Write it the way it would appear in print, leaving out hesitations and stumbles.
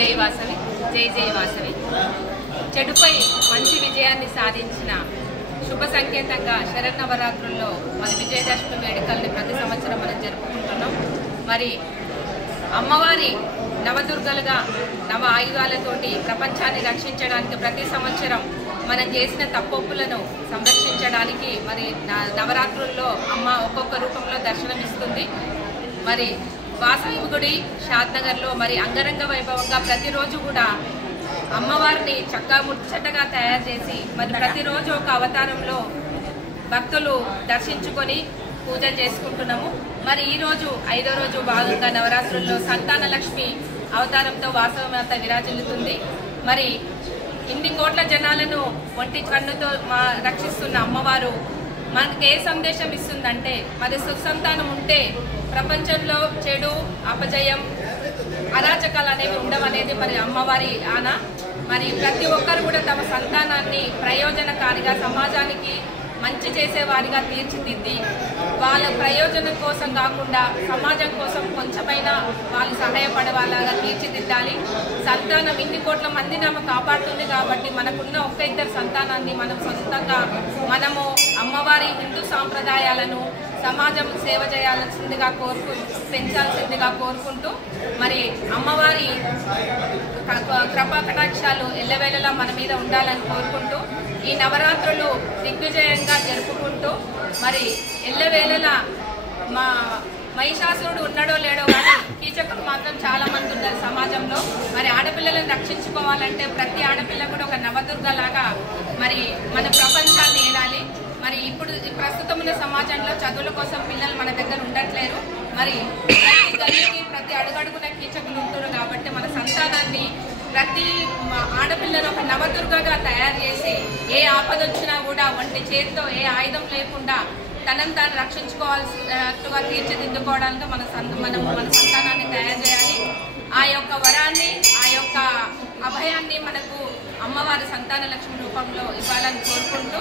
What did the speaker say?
జై వాసవి, జై జై వాసవి. చెడుపై మంచి విజయాన్ని సాధించిన శుభ సంకేతంగా శరన్నవరాత్రుల్లో మరి విజయదశమి వేడుకల్ని ప్రతి సంవత్సరం మనం జరుపుకుంటున్నాం. మరి అమ్మవారి నవదుర్గలుగా నవ ఆయుధాలతోటి ప్రపంచాన్ని రక్షించడానికి ప్రతి సంవత్సరం మనం చేసిన తప్పొప్పులను సంరక్షించడానికి మరి నవరాత్రుల్లో అమ్మ ఒక్కొక్క రూపంలో దర్శనమిస్తుంది. మరి వాసవి గుడి షాద్నగర్లో మరి అంగరంగ వైభవంగా ప్రతిరోజు కూడా అమ్మవారిని చక్కగా ముచ్చటగా తయారు చేసి మరి ప్రతిరోజు ఒక అవతారంలో భక్తులు దర్శించుకొని పూజలు చేసుకుంటున్నాము. మరి ఈరోజు 5వ రోజు భాగంగా నవరాత్రుల్లో సంతాన లక్ష్మి అవతారంతో వాసవి మాత విరాజిల్లుతుంది. మరి ఇన్ని కోట్ల జనాలను ఒంటి కన్నుతో రక్షిస్తున్న అమ్మవారు మనకి ఏ సందేశం ఇస్తుందంటే మరి సుసంతానం ఉంటే ప్రపంచంలో చెడు, అపజయం, అరాచకాలు అనేవి ఉండవనేది మరి అమ్మవారి ఆన. మరి ప్రతి ఒక్కరు కూడా తమ సంతానాన్ని ప్రయోజనకారిగా, సమాజానికి మంచి చేసేవారిగా తీర్చిదిద్ది వాళ్ళ ప్రయోజనం కోసం కాకుండా సమాజం కోసం కొంచెమైనా వాళ్ళు సహాయపడే వాళ్ళగా తీర్చిదిద్దాలి. సంతానం ఇన్ని కోట్ల మందిని ఆమె కాపాడుతుంది కాబట్టి మనకున్న ఒక్క ఇద్దరు సంతానాన్ని మనం సొంతంగా మనము అమ్మవారి హిందూ సాంప్రదాయాలను సమాజం సేవ చేయాల్సిందిగా పెంచాల్సిందిగా కోరుకుంటూ మరి అమ్మవారి కృపా కటాక్షాలు ఎల్లవేళలా మన మీద ఉండాలని కోరుకుంటూ ఈ నవరాత్రులు దిగ్విజయంగా జరుపుకుంటూ మరి ఎల్లవేళలా మా మహిషాసురుడు ఉన్నాడో లేడో కానీ కీచకులు మాత్రం చాలా మంది ఉన్నారు సమాజంలో. మరి ఆడపిల్లలను రక్షించుకోవాలంటే ప్రతి ఆడపిల్ల కూడా ఒక నవదుర్గలాగా మరి మన ప్రపంచాన్ని ఏలాలి. మరి ఇప్పుడు ప్రస్తుతం ఉన్న సమాజంలో చదువుల కోసం పిల్లలు మన దగ్గర ఉండట్లేరు. మరి ప్రతి గల్లీకి ప్రతి అడుగడుగున కీచకులు ఉంటున్నారు కాబట్టి మన సంతానాన్ని ప్రతి ఆడపిల్లను ఒక నవదుర్గగా తయారు చేసి ఏ ఆపద వచ్చినా కూడా ఒంటి చేతితో ఏ ఆయుధం లేకుండా తనను తాను రక్షించుకోవాల్సినట్టుగా తీర్చిదిద్దుకోవడానికి మన సంతానాన్ని తయారు చేయాలి. ఆ యొక్క వరాన్ని, ఆ యొక్క అభయాన్ని మనకు అమ్మవారి సంతాన లక్ష్మి రూపంలో ఇవ్వాలని కోరుకుంటూ